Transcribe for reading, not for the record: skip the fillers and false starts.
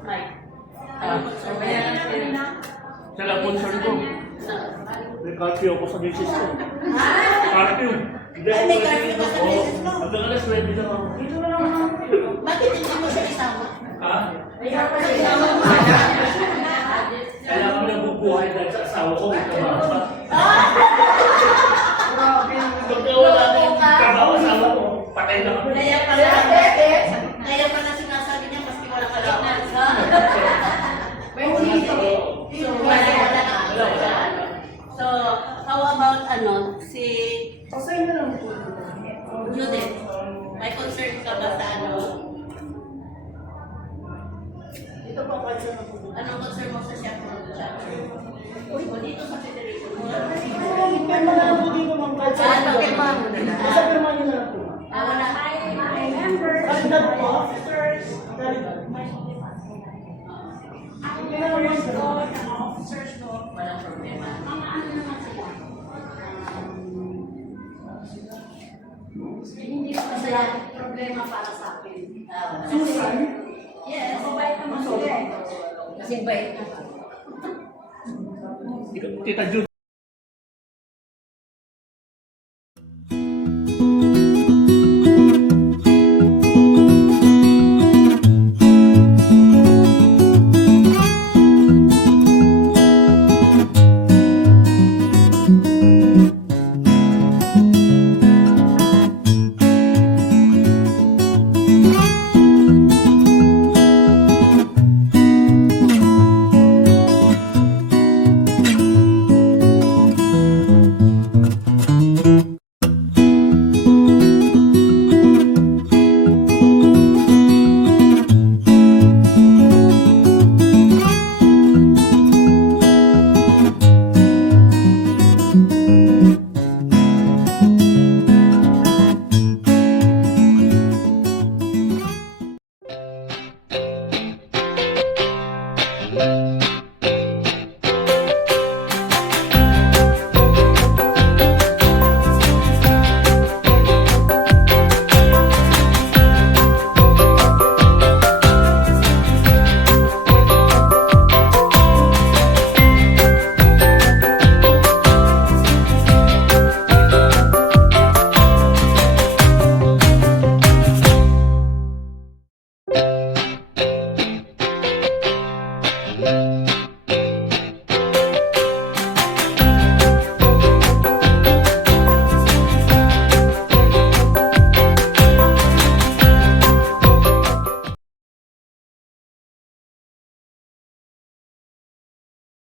Mike. Siya lang concern ko. May curfew ako sa misis ko. Curfew. Ay, may curfew ka sa misis mo? Hanggang alas 20 lang ako. Bakit hindi mo siya isama? Ha? Kaya pa siya isama mo. Kaya kami nabubuhay dahil sa asawa ko. May kamasa. Pagka wala na yung trabaho asawa ko, patay na kami. Kaya pala sinasabi niya, maski wala ka lang. So, how about si Judith? May concern ka ba sa Ito po concern mo. Anong concern mo sa chef production? O dito sa federation mo? Pirma na lang po dito, ma'am. Pirma mo na lang. Basta pirma niyo na lang po. Wala. Kalidad po, officers. Kalidad. Walang problema. Hindi ko masaya problema para sa akin. Susan? Yes, mabait naman sila eh. Kasi bait. Tita Jude.